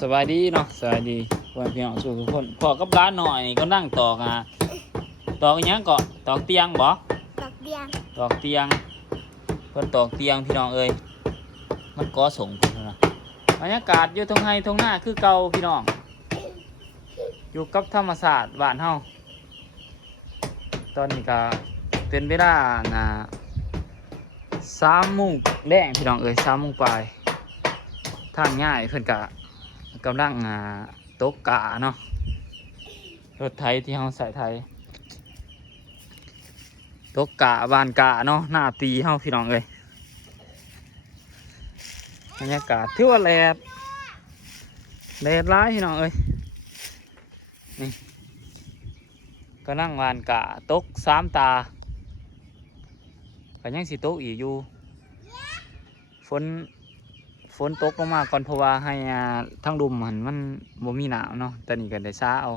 สบายดีเนาะสบายดีวันพี่น้องสู่ทุกคนพอกับร้านหน่อยก็นั่งตอกตอกยังเกาะตอกเตียงบ่ตอกเตียงตอกเตียงเพิ่นตอกเตียงพี่น้องเอ้ยมันก่อส่งนะบรรยากาศอยู่ตรงไห้ตรงหน้าคือเก่าพี่น้องอยู่กับธรรมศาสตร์บ้านเฮาตอนนี้ก็เป็นเวลา3 โมงแดงพี่น้องเอ้ย3 โมงปลายทางง่ายเพิ่นกะกำลังตกกะเนาะรถไถที่เฮาใส่ไถตกกะบานกะเนาะหน้าตีเฮาพี่น้องเอ้ยบรรยากาศถือว่าแลดร้ายพี่น้องเอ้ยนี่กำลังวานกะตก3 ตาก็ยังสิตกอีกอยู่ฝนตกลงมาก่อนเพราะว่าให้ทั้งดุมมันบ่มีหนาวเนาะแต่นี่ก็ได้ช้าเอา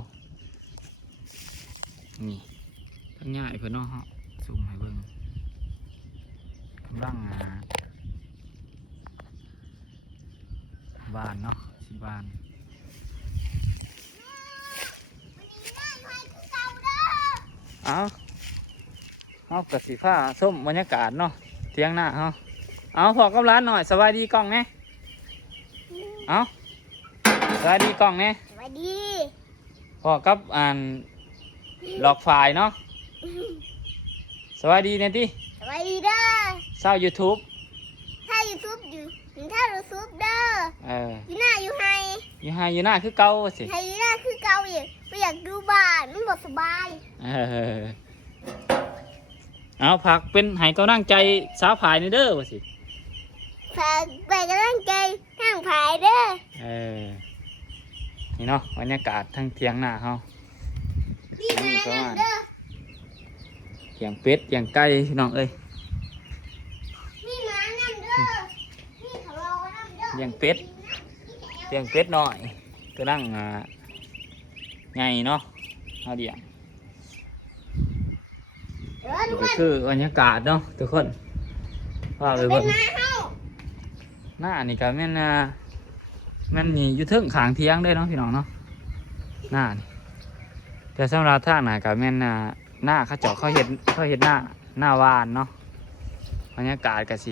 นี่ทั้งง่ายเพื่อนเนาะฮะซูมให้เบิ่งกำลังบ้านเนาะสิบ้านเอากับสีฟ้าส้มบรรยากาศเนาะเที่ยงหน้าเอาพอกับร้านหน่อยสบายดีกล้องเนี่ยเอาสวัสดีกล้องเนี่ยสวัสดี พอกับหลอกฝ่ายเนาะสวัสดีเนี่ยที่สวัสดีเด้อเศร้า YouTube ถ้า YouTube อยู่ถ้า YouTube เด้ออยู่หน้าอยู่ไฮอยู่หน้าคือเก่าสิไฮอยู่หน้าคือเก่าอีกไม่อยากดูบ้านมันบ่สบายเอาผักเป็นให้กำลังใจสาวผายในเด้อว่าสิฝากไปกำลังใจทางผายเด้อนี่เนาะบรรยากาศทั้งเทียงหน้าเขานี่ก็ว่าเทียงเป็ดเทียงไก่พี่น้องเอ้ยนี่มานั่นเด้อนี่เขารอนั่นเด้อเทียงเป็ดหน่อยก็นั่งไงเนาะเอาเดียงนี่ก็คือบรรยากาศเนาะทุกคนว่าเลยว่าหน้านี่ก็แม่นนี่อยู่เทิงขางเทียงได้เนาะพี่น้องเนาะหน้านี่แต่สำหรับทางไหนก็แม่นหน้าเขาเจาะเขาเห็ดหน้าวานเนาะบรรยากาศก็สิ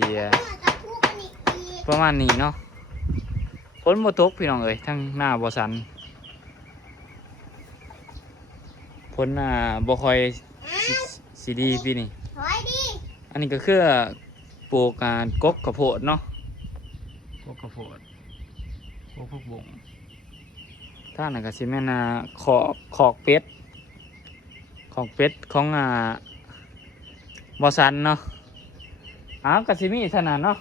ประมาณนี้เนาะฝนบ่ตกพี่น้องเอ้ยทั้งหน้าบ่สันฝนบ่ค่อยสีดีปีนี้อันนี้ก็คือปลูกกกข้าวโพดเนาะกกข้าวโพดกกผักบุ้งท่านก็สิแม่นขอกเป็ดของบ่สันเนาะก็สิมีเท่านั้นเนาะ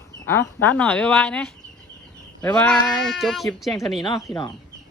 ด้านหน่อยบ๊ายบายนะบ๊ายบายจบคลิปเที่ยงเท่านี้เนาะพี่น้อง